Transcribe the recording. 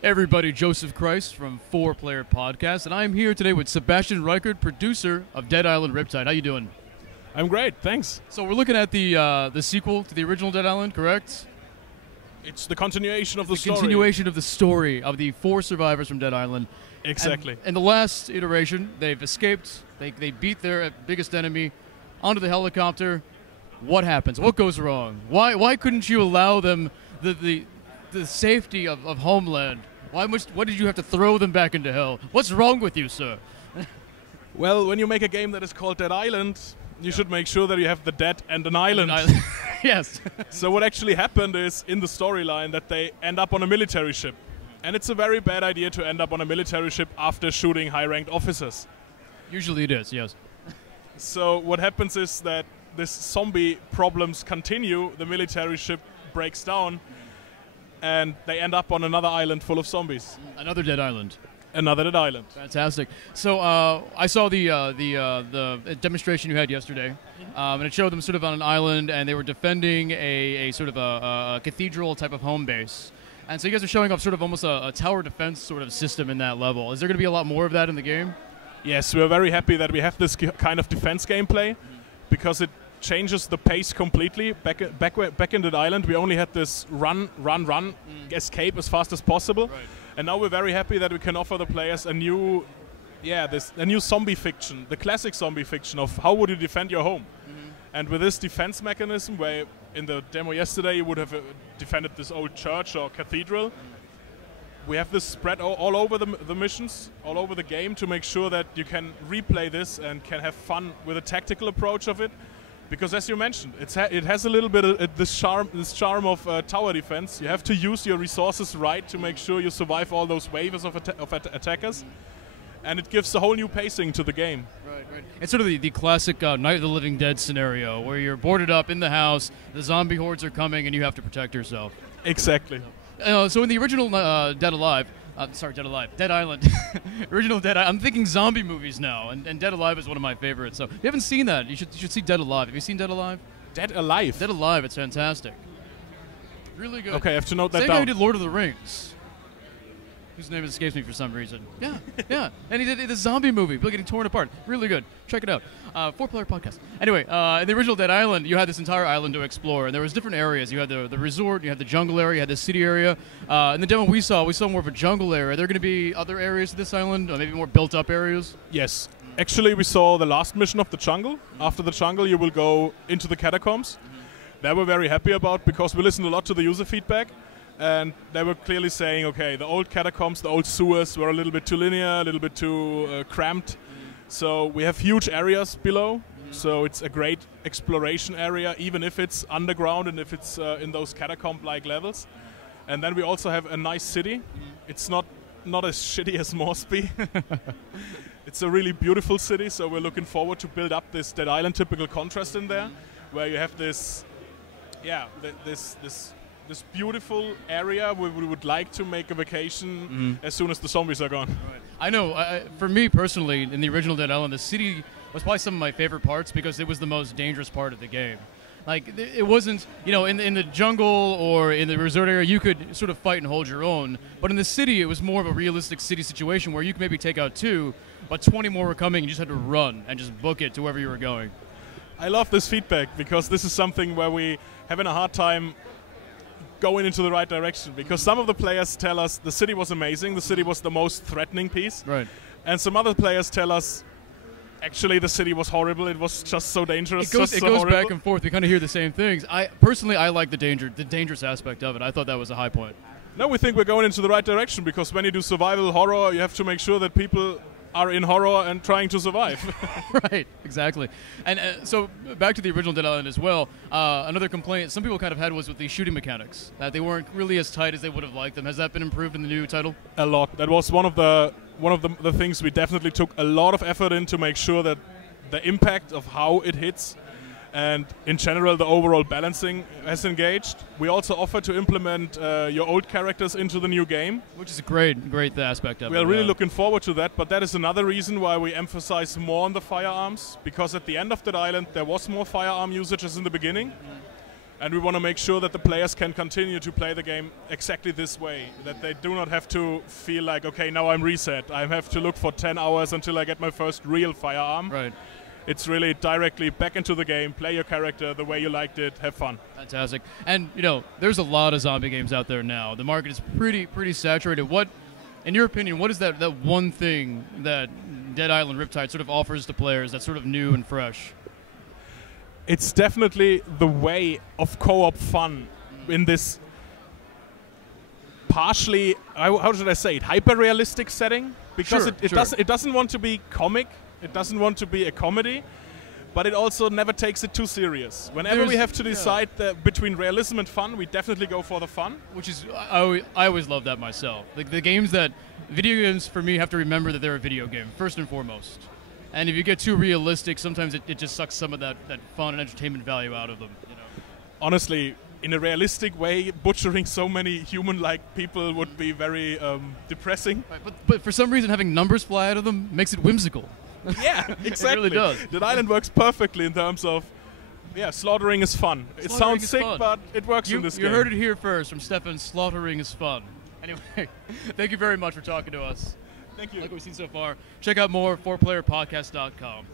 Everybody, Joseph Christ from 4Player Podcast, and I am here today with Sebastian Reichert, producer of Dead Island Riptide. How you doing? I'm great, thanks. So we're looking at the sequel to the original Dead Island, correct? It's the continuation of the story. Continuation of the story of the 4 survivors from Dead Island. Exactly. And in the last iteration, they've escaped. They beat their biggest enemy onto the helicopter. What happens? What goes wrong? Why couldn't you allow them the safety of Homeland? Why did you have to throw them back into hell? What's wrong with you, sir? Well, when you make a game that is called Dead Island, you should make sure that you have the dead and an island. Yes. So what actually happened is, in the storyline, that they end up on a military ship. And it's a very bad idea to end up on a military ship after shooting high-ranked officers. Usually it is, yes. So what happens is that this zombie problems continue, the military ship breaks down, and they end up on another island full of zombies. Another Dead Island. Another Dead Island. Fantastic. So I saw the demonstration you had yesterday, and it showed them sort of on an island, and they were defending a sort of a cathedral type of home base. And so you guys are showing off sort of almost a tower defense sort of system in that level. Is there going to be a lot more of that in the game? Yes, we're very happy that we have this kind of defense gameplay, because it changes the pace completely. Back in the island, we only had this run, escape as fast as possible, Right. and now we're very happy that we can offer the players a new zombie fiction, the classic zombie fiction of how would you defend your home. And with this defense mechanism, where in the demo yesterday you would have defended this old church or cathedral, we have this spread all over the missions, all over the game, to make sure that you can replay this and can have fun with a tactical approach of it. Because as you mentioned, it has a little bit of this charm of tower defense. You have to use your resources right to make sure you survive all those waves of attackers. And it gives a whole new pacing to the game. Right. It's sort of the classic Night of the Living Dead scenario, where you're boarded up in the house, the zombie hordes are coming, and you have to protect yourself. Exactly. So in the original Dead Island, original Dead Island, I'm thinking zombie movies now, and Dead Alive is one of my favorites. So if you haven't seen that, you should see Dead Alive. Have you seen Dead Alive? Dead Alive? Dead Alive, it's fantastic. Really good. Okay, I have to note that Same guy who down. did Lord of the Rings, whose name escapes me for some reason. Yeah. And he did the zombie movie, people getting torn apart. Really good. Check it out. 4Player Podcast. Anyway, in the original Dead Island, you had this entire island to explore, and there was different areas. You had the resort, you had the jungle area, you had the city area. In the demo we saw more of a jungle area. Are there going to be other areas of this island, or maybe more built-up areas? Yes. Actually, we saw the last mission of the jungle. After the jungle, you will go into the catacombs. That we're very happy about, because we listened a lot to the user feedback. And they were clearly saying, okay, the old catacombs, the old sewers were a little bit too linear, a little bit too cramped. So we have huge areas below. So it's a great exploration area, even if it's underground and if it's in those catacomb-like levels. And then we also have a nice city. It's not as shitty as Moresby. It's a really beautiful city, so we're looking forward to build up this Dead Island typical contrast in there, where you have this beautiful area where we would like to make a vacation as soon as the zombies are gone. Right. I know, for me personally, in the original Dead Island, the city was probably some of my favorite parts, because it was the most dangerous part of the game. Like, it wasn't, in the jungle or in the resort area, you could sort of fight and hold your own. But in the city, it was more of a realistic city situation where you could maybe take out 2, but 20 more were coming, and you just had to run and just book it to wherever you were going. I love this feedback, because this is something where we having a hard time going into the right direction, because some of the players tell us the city was amazing, the city was the most threatening piece, right? And some other players tell us actually the city was horrible, it was just so dangerous. It goes back and forth. We kind of hear the same things. I like the dangerous aspect of it. I thought that was a high point. No, we think we're going into the right direction, because when you do survival horror, you have to make sure that people are in horror and trying to survive. Right, exactly. And so back to the original Dead Island as well, another complaint some people kind of had was with the shooting mechanics, that they weren't really as tight as they would have liked them. Has that been improved in the new title? A lot. That was one of the things we definitely took a lot of effort in, to make sure that the impact of how it hits and in general the overall balancing has engaged. We also offer to implement your old characters into the new game, which is a great aspect of it. We are really looking forward to that, but that is another reason why we emphasize more on the firearms, because at the end of that island there was more firearm usage as in the beginning. And we want to make sure that the players can continue to play the game exactly this way, that they do not have to feel like, okay, now I'm reset. I have to look for 10 hours until I get my first real firearm. Right. It's really directly back into the game, play your character the way you liked it, have fun. Fantastic. And, there's a lot of zombie games out there now. The market is pretty saturated. What, in your opinion, what is that one thing that Dead Island Riptide sort of offers to players that's sort of new and fresh? It's definitely the way of co-op fun in this partially, how should I say it, hyper-realistic setting? Because it doesn't want to be comic, it doesn't want to be a comedy, but it also never takes it too serious. Whenever we have to decide between realism and fun, we definitely go for the fun. Which is, I always love that myself. Like the games video games for me have to remember that they're a video game, first and foremost. And if you get too realistic, sometimes it just sucks some of that fun and entertainment value out of them. Honestly, in a realistic way, butchering so many human-like people would be very depressing. Right, but for some reason, having numbers fly out of them makes it whimsical. Yeah, exactly. It really does. Dead Island works perfectly in terms of, slaughtering is fun. It sounds sick, but it works in this game. You heard it here first from Stefan. Slaughtering is fun. Anyway, thank you very much for talking to us. Thank you. Like we've seen so far. Check out more 4playerpodcast.com.